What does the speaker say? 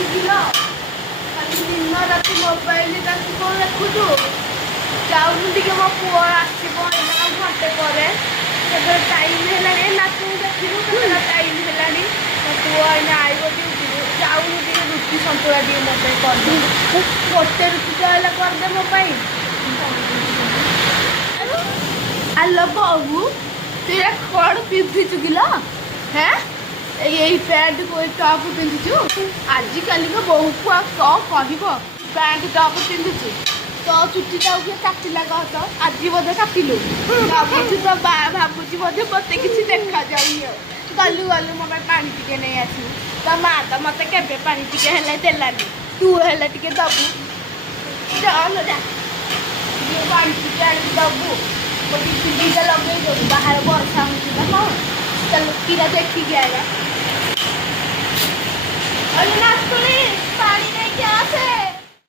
ଶୁଖିଲ ଖାଲି ଦିନ ରାତି ମୋବାଇଲ ତାକୁ କ'ଣ ଦେଖୁଛୁ ଯାଉନୁ ଟିକେ ମୋ ପୁଅ ଆସିବ ଏଇନା ଘଣ୍ଟେ ପରେ କେତେବେଳେ ଟାଇମ୍ ହେଲାଣି ନା ତୁ ଦେଖିବୁ କେତେବେଳେ ଟାଇମ୍ ହେଲାଣି ମୋ ପୁଅ ଏଇନା ଆଇବ ଡ୍ୟୁଟିରୁ ଯାଉନୁ ଟିକେ ରୁଟି ସନ୍ତୁଳା ଟିକେ ମୋ ପାଇଁ କରିଦେବୁ ଗୋଟେ ରୁଟି ତ ହେଲେ କରିଦେ ମୋ ପାଇଁ ଆଲୋ ବୋହୁ ତୁ ଏ କ'ଣ ପିନ୍ଧିଛୁ କିଲୋ ହେଁ ଏଇ ପ୍ୟାଣ୍ଟକୁ ଏଇ ଟପ୍ ପିନ୍ଧିଛୁ ଆଜିକାଲିକା ବୋହୂକୁ ଆଉ କ'ଣ କହିବ ପ୍ୟାଣ୍ଟ ଟପ୍ ପିନ୍ଧୁଛୁ ତୋ ଚୁଟିଟାକୁ କିଏ କାଟିଲା କହ ତ ଆଜି ବୋଧେ କାଟିଲୁ ଭାବୁଛୁ ତ ଭାବୁଛି ବୋଧେ ମୋତେ କିଛି ଦେଖାଯାଉନି ଆଉ ଗଲୁ ଗଲୁ ମୋ ପାଇଁ ପାଣି ଟିକେ ନେଇ ଆସିବୁ ତୋ ମା ତ ମୋତେ କେବେ ପାଣି ଟିକେ ହେଲେ ଦେଲାନି ତୁ ହେଲେ ଟିକେ ଦବୁ ଚାଲ ଯା ଟିକେ ପାଣି ଟିକେ ଆଣିକି ଦବୁ ଗୋଟେ ଚୁଲିଟା ଲଗେଇ ଦେବୁ ବାହାରେ ବର୍ଷା ହେଉଛି ନା ହଁ ଚାଲ କିରା ଦେଖିକି ଆଇବା ଅଲି ନାଚୁଳି